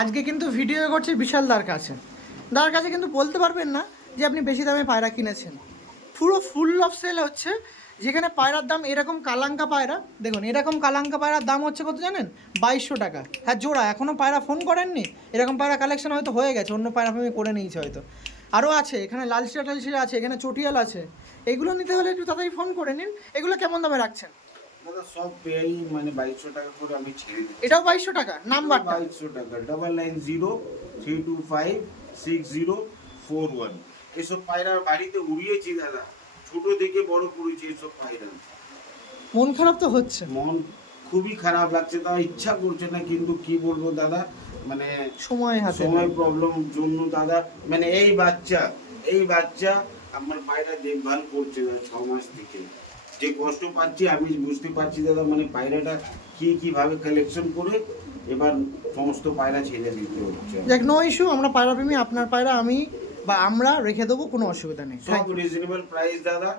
আজকে কিন্তু ভিডিও করছে বিশাল দার কাছে কিন্তু বলতে পারবেন না যে আপনি বেশি দামে পায়রা কিনেছেন। পুরো ফুল অফ সেল হচ্ছে, যেখানে পায়রার দাম এরকম কালাঙ্কা পায়রা দেখুন, এরকম কালাঙ্কা পায়রার দাম হচ্ছে কত জানেন? 2200 টাকা। হ্যাঁ জোড়া, এখনও পায়রা ফোন করেননি? এরকম পায়রা কালেকশন হয়তো হয়ে গেছে, অন্য পায়রা ফার্মে করে নিয়েছে হয়তো। আরও আছে এখানে, লালশিরা টালশিরা আছে, এখানে চটিয়াল আছে। এগুলো নিতে হলে একটু তাড়াতাড়ি ফোন করে নিন। এগুলো কেমন দামে রাখছেন? দাদা সব পেয়ারই মানে 2200 টাকা করে আমি ছেড়ে দিচ্ছি। এটাও 2200 টাকা? নাম্বারটা 2200 টাকা 9903256041। এসব পায়রা বাড়িতে উড়িয়েছি দাদা, ছোট থেকে বড় করেছি এসব পায়রা। মন খারাপ তো হচ্ছে, মন খুবই খারাপ লাগছে, তা ইচ্ছা করছে না, কিন্তু কি বলবো দাদা, মানে সময় হাতে সময় প্রবলেম জন্য দাদা, মানে এই বাচ্চা আমার পায়রা দেখভাল করছে দাদা 6 মাস থেকে। যে কষ্ট পাচ্ছি আমি বুঝতে পারছি দাদা, মানে পায়রাটা কিভাবে কালেকশন করে এবার সমস্ত পায়রা ছেড়ে দিতে হচ্ছে। দেখ, নো ইস্যু, আমরা পায়রা প্রেমী, আপনার পায়রা আমি বা আমরা রেখে দেবো, কোনো অসুবিধা নেই। সব রিজনেবল প্রাইস দাদা।